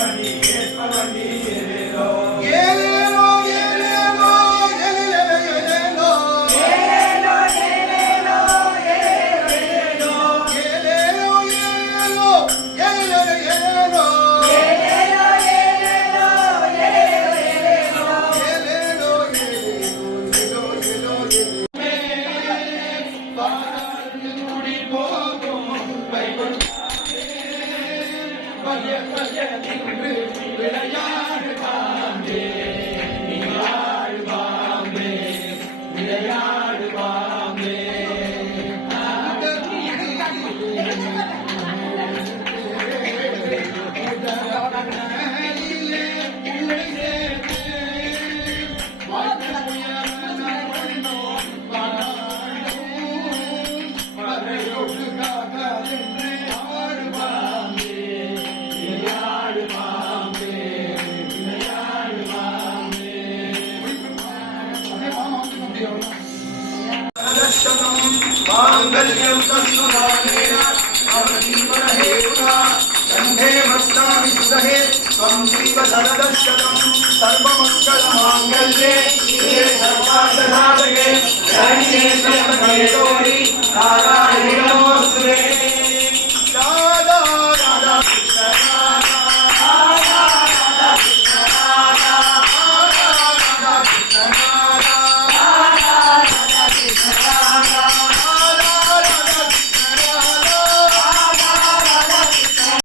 i Pavani, Pavani. விளையாடு பாண்டே शिवधनदशतम् सर्वमङ्गलमाङ्गल्ये शिवे सर्वार्थसाधके शरण्ये त्र्यम्बके गौरि नारायणे नमोऽस्तु